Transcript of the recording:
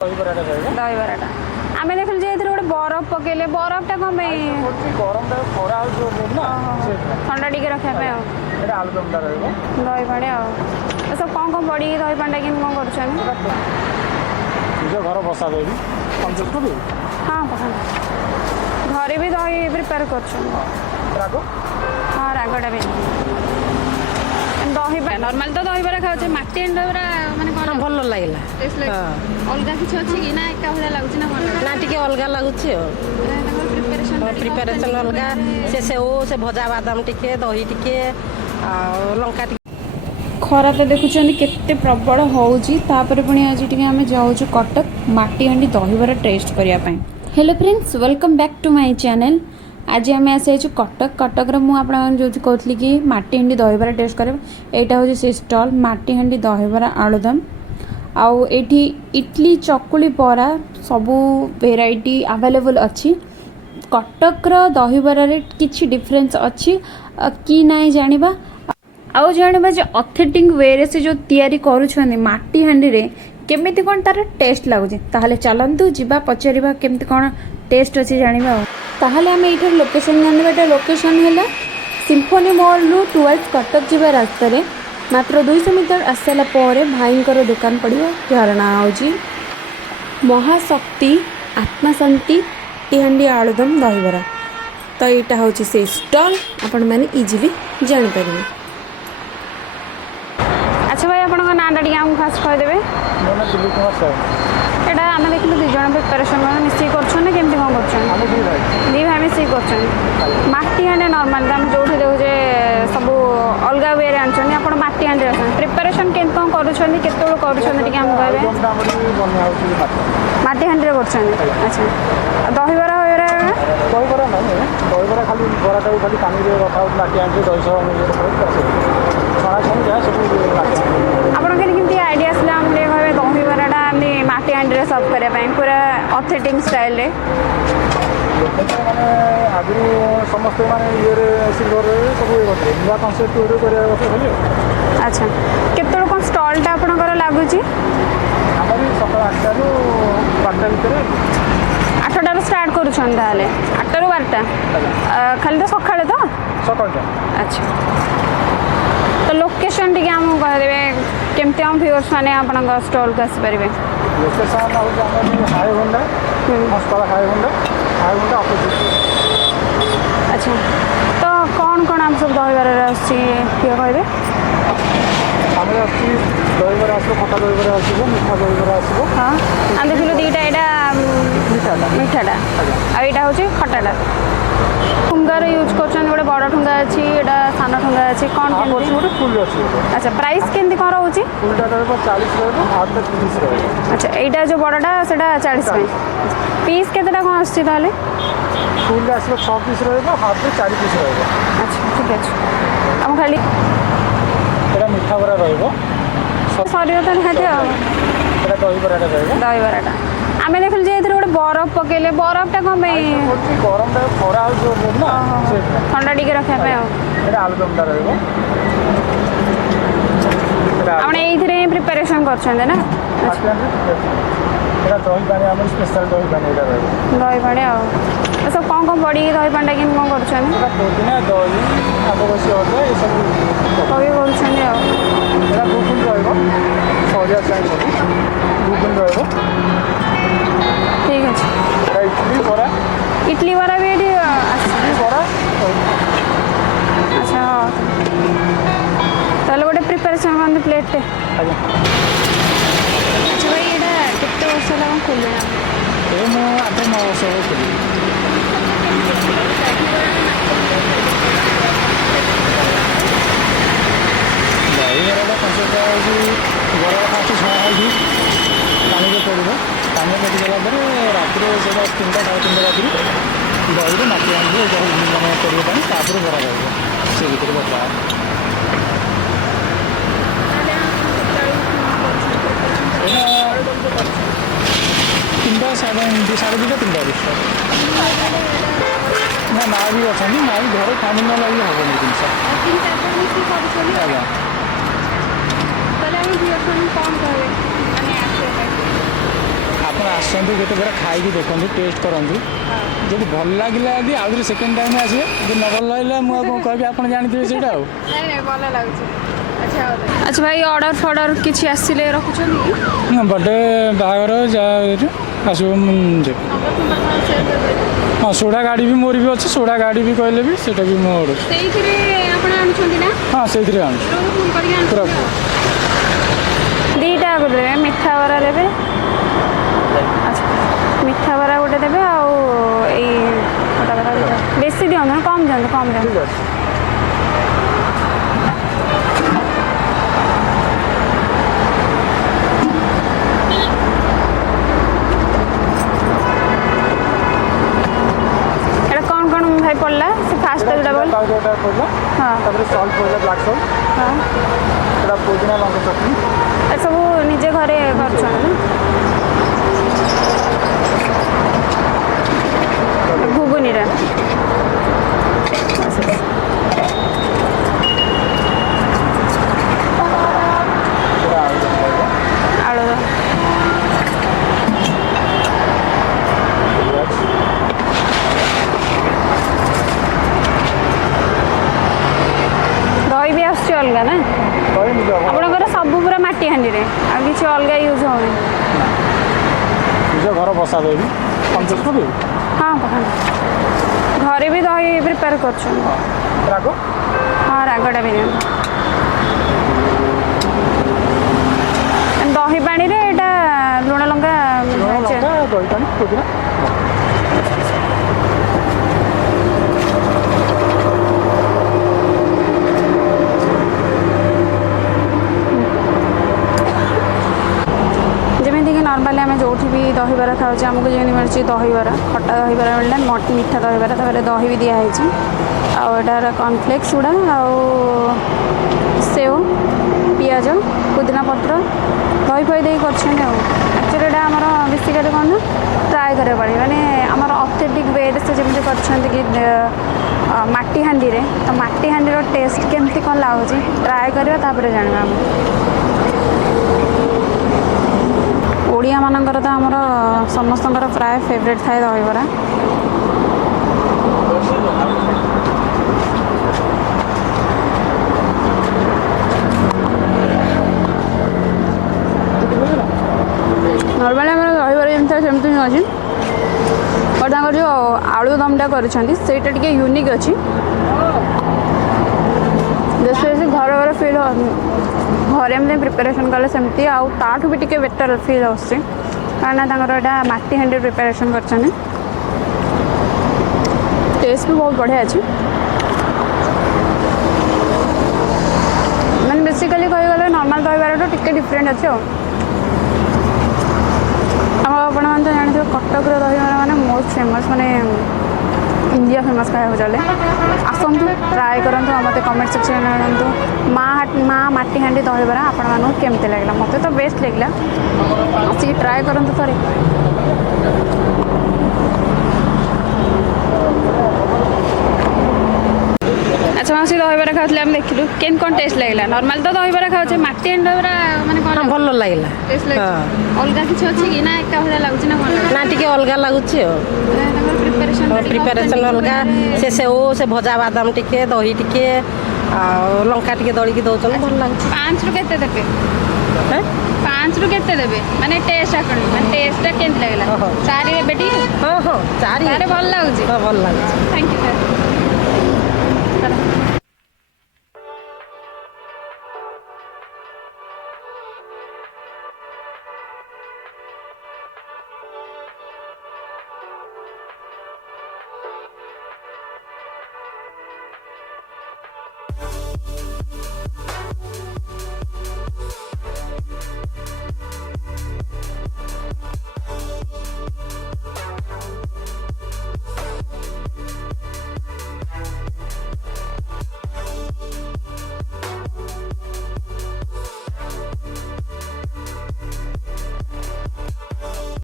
दहीबराटा आम देखल गोटे बरफ पकेले बरफटा कौन ठंडा टी रखा दही पाणी सब कौन कौन पड़ी दही पाणी कि कौन कर घर बसा देवी हाँ पकाना घरे भी दही प्रिपेयर कर हाँ रागटा भी दही नॉर्मल तो दही बरा खाऊचे माटी अंडा माने कोन भल लागला अलगा किछ अछि कि ना एका भला लागुछि ना मन ना टिके अलगा लागुछि प्रिपरेशन अलगा से सेओ से भजा बादाम टिके दही टिके लंका टिके खरा तो देखुं केते प्रबल होउछि तापर पुणी आज टिके आमे जाउछु कटक माटी हंडी दहीबरा टेस्ट करिया पई। Hello friends welcome back to my channel. आज आम आसी कटक कटक जो कहती कि माटी हांडी दहीबरा टेस्ट कर यहाँ हूँ से स्टल माटी हांडी दहीबरा आलुदम आउ एठी इडली चकुली बरा सबू वेराइटी अवेलेबल अच्छी। कटकर दहीबरा किछि डिफरेंस अच्छी कि ना जानिबा आउ जानिबा जे ऑथेंटिक वे से जो तैयारी करूछन माटी हांडी रे केमिति कोन तार टेस्ट लागुछि ताहले चलंतु जिबा पचारिबा केमिति कोन टेस्ट अछि जानिबा। ताहले आम ये लोकेशन जानवा लोकेशन है सिम्फोनी मॉल रु टुवर्ड्स कटक जीवा रास्ता रे मात्र 200 मीटर आसला भाईंकर दुकान पड़ो झरणा हूँ महाशक्ति आत्माशांति टीहांडी आलुदम दहीबरा। तो यहाँ हूँ से स्टल आपण मैंने इजिली जापर। अच्छा भाई आप नाटा टी आमको फास्ट कहीदेवे एटा आम देखिलु दुई जन प्रिपेरेसन मिसिक करछन केमती कोन करछन दी भाई मिसिक करछन माटी हांडे नॉर्मल आम जोठी देखुजे सब अलग वे रे आनछन आपण माटी हांडे आछन प्रिपेरेसन केमती कोन करूछन केतोळ करूछन टिके हम कहबे माटी हांडे रे करछन। अच्छा दहीबरा होयरा दहीबरा खाली बराटा खाली पानी रे रखा माटी हांडे दही सब छणा छणी जा सब आपण केमती आईडिया आसला हम रे कहबे दहीबराटा माटी हांडी रे सर्व करने पूरा ऑथेंटिक स्टाइल रे माने आगु समस्त माने ये सिल्वर सब नुआ कनसेप्ट करिया खाली। अच्छा केतोळ कोन स्टॉलटा आपणकर लागुची हमर सकाळ 8टा रु 12टा भितर 8टा रु स्टार्ट करूछन ताले 8टा रु 12टा खाली तो सकाळे तो सकाळटा। अच्छा तो लोकेशन टिके हम कह देबे केमते हम व्यूअर्स माने आपन स्टॉल को आसी परिबे लोकेशन हो हमर हाई होंडा हस्पताल हाई होंडा ऑपोजिट। अच्छा तो कौन कौन आम सब दहीबरा आसी किए कहबे हमर आसी दहीबरा आसो खटा दहीबरा आसो मीठा दहीबरा आसो। हां हम देखिलु दीटा एटा मीठाटा आ एटा होची खटाटा ठुंगार यूज करछन गोटे बड़ ठुंगा अछि एटा सान ठुंगा अछि कोन केमती गोटे फुल अछि। अच्छा प्राइस केमती कोन रहउची फुलटा 40 रहबो हाथ 30 रहबो। अच्छा एटा जो बड़टा सेटा 40 में पीस केतेटा कोन आछि ताले फुल आसो 6 पीस रहबो हाथ 4 पीस रहबो। अच्छा ठीक अछि हम खाली एटा मीठा बरा रहबो सॉरी तो निहाती एटा दहीबराटा रहबो दहीबराटा आम देखल गोटे बरफ पकेले बरफटा कौन गरम खरा हो ठंडा टी रखा आलुदमटा रहबो आपण ये प्रिपेरेसन कर दही पानी आम स्पेशल दही पानी दही पानी सब कौन कौन पड़ी दही पानी कि कौन कर पुदीना दही आदिवासी अदा ये सब कभी कर गुगुल रहा सरिया चाहिए गुगुल रहा ठीक है। इडली बरा भी ये बरा अच्छा हाँ ताले गोटे प्रिपेरेसन कर प्लेट टे। अच्छा भाई ये केते वर्ष लगा खोले ये मो 8-9 वर्ष हो खोली दहीबरा कनसेप्ट होगी बरा फास्ट छा होगी पानी में पड़ो पानी पड़गला रात 3टा 3:30 राति दही माटी आनी मैंने पड़े बरा रहा से भर बता 3टा 2:30 3टा ना ना भी अच्छा ना भी घर खाने ना लगे हेनी जिनस आसतु गोटे थोड़ा खाई देखते टेस्ट करूँ जब भल लगे यदि आउे सेकेंड टाइम आसवे जो न भल लगे मुझे कह आप जानते से अच्छा भाई ऑर्डर फॉर्डर किसी आसिले रखुछन बर्थडे बाहागर आसो हाँ सोडा गाड़ी भी मोर भी अच्छे सोडा गाड़ी भी कहले भी सेटा भी मोर हाँ से पूरा दीटा देवे मिठा बरा देवे अच्छा मिठा बरा गोटे देवे बेसी दिखाँ कम दिखाँ कम दिखाँ भाई पड़ला से फास्ट वेजिटेबल हाँ सॉल्ट पड़ला ब्लैक सॉल्ट हाँ एटा पुदीना लंका चटनी सब निजे घरे कर घुगुनीरा आलू दही भी आस अलग ना आपंकर सब पूरा माटी हाँ कि अलग यूज हो घर बसा देवी हाँ पकाते घरे भी दही प्रिपेयर कर हाँ रागटा भी दही पानी रे एटा लुण लंका दही पानी पुदीना नॉर्मली आम जो भी दहीबरा खाऊँ आमको जमी मिली दहीबरा खटा दहीबरा मिलला मीठा दहीबरा तापर दही भी दिखाई आटार कॉर्नफ्लेक्स गुड़ा सेव पिज पुदीना पत्र दही फही दे करचुअली एटा आमर बेसिकली कौन ट्राए करा पड़े माने आमर ऑथेंटिक वे से जमी कर माटी हाँ तो माटी हाँ टेस्ट केमती कौन लगुच ट्राए करवा जाना ओडिया मानकर तो आमर समस्त प्राय फेवरेट थाए दहीबरा नॉर्मली आम दहीबरा जमी सेमती ही अच्छी और जो आलू दमटा कर यूनिक अच्छी जैसे घर घर फिल घरे एमती प्रिपेरेसन कले सेमती आठू भी टे बेटर फिल आना माटी हाँ प्रिपेरेसन कर टेस्ट भी बहुत बढ़िया अच्छे मैंने बेसिकली कहीगले नॉर्मल दहीबरा तो टिके डिफरेंट अच्छे आपण मैंने तो जानते कटक दहीबरा माने मोस्ट फेमस माने इंडिया फेमस कह चले आसतु ट्राए करूँ मत कमेंट सेक्शन में जानतु माँ माटी हाँ दहीबरा आपण केमती लगे मत तो बेस्ट लगे आसिक ट्राए करूँ थे अच्छा मासी दहीबरा खाते आम देखिलु केन कौन टेस्ट लगला नॉर्मल तो दहीबरा खाऊे माटी हाँ दहीबरा माने कौन भल लगे टेस्ट लगे अलग किसी अच्छी कि ना एक भाई लगुच ना कौन ना टी अलग लगुच प्रिपेरेसन अलग से से भजा बादाम टिके दही टिके लंका टिके दलिकी दौन भल लगे 5 रु केते देबे 5 रु केते देबे माने टेस्ट आकण माने टेस्ट केमती लगला सारी देबे टी हाँ हाँ चारि भल लगुच भल लगे थैंक यू सर